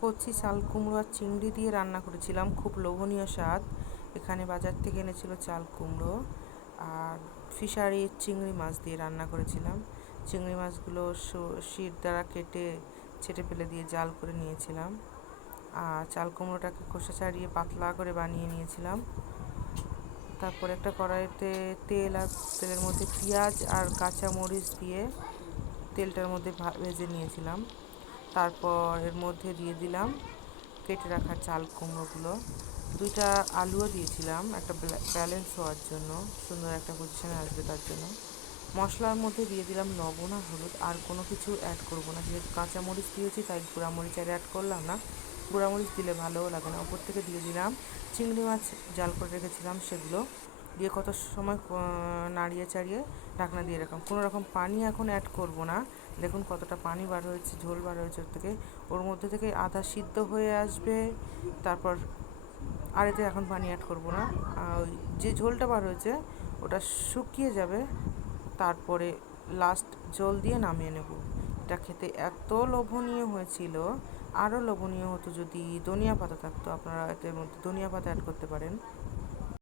কচি চাল কুমড়ো আর চিংড়ি দিয়ে রান্না করেছিলাম, খুব লোভনীয় স্বাদ। এখানে বাজার থেকে এনেছিল চাল কুমড়ো আর ফিশারির চিংড়ি মাছ দিয়ে রান্না করেছিলাম। চিংড়ি মাছগুলো শির দ্বারা কেটে ছেটে ফেলে দিয়ে জাল করে নিয়েছিলাম, আর চাল কুমড়োটাকে খোসা ছাড়িয়ে পাতলা করে বানিয়ে নিয়েছিলাম। তারপর একটা কড়াইতে তেলের মধ্যে পেঁয়াজ আর কাঁচা মরিচ দিয়ে তেলটার মধ্যে ভেজে নিয়েছিলাম। তারপর এর মধ্যে দিয়ে দিলাম কেটে রাখা চাল কুমড়োগুলো। দুইটা আলুও দিয়েছিলাম একটা ব্যালেন্স হওয়ার জন্য, সুন্দর একটা পজিশনে আসবে তার জন্য। মশলার মধ্যে দিয়ে দিলাম লবণ আর হলুদ, আর কোনো কিছু অ্যাড করব না, যেহেতু কাঁচা মরিচ দিয়েছি তাই গুঁড়ামরিচ আর অ্যাড করলাম না। গুঁড়ামরিচ দিলে ভালোও লাগে না। ওপর থেকে দিয়ে দিলাম চিংড়ি মাছ জাল করে রেখেছিলাম, সেগুলো দিয়ে কত সময় নাড়িয়ে চাড়িয়ে ঢাকনা দিয়ে রাখলাম। কোনো রকম পানি এখন অ্যাড করব না। দেখুন কতটা পানি বার হয়েছে, ঝোল বার হয়েছে ওর থেকে। ওর মধ্যে থেকে আধা সিদ্ধ হয়ে আসবে, তারপর আর এতে এখন পানি অ্যাড করব না। ওই যে ঝোলটা বার হয়েছে ওটা শুকিয়ে যাবে, তারপরে লাস্ট জল দিয়ে নামিয়ে নেব। এটা খেতে এত লোভনীয় হয়েছিল, আরও লোভনীয় হতো যদি ধনিয়া পাতা থাকতো। আপনারা এর মধ্যে ধনিয়া পাতা অ্যাড করতে পারেন।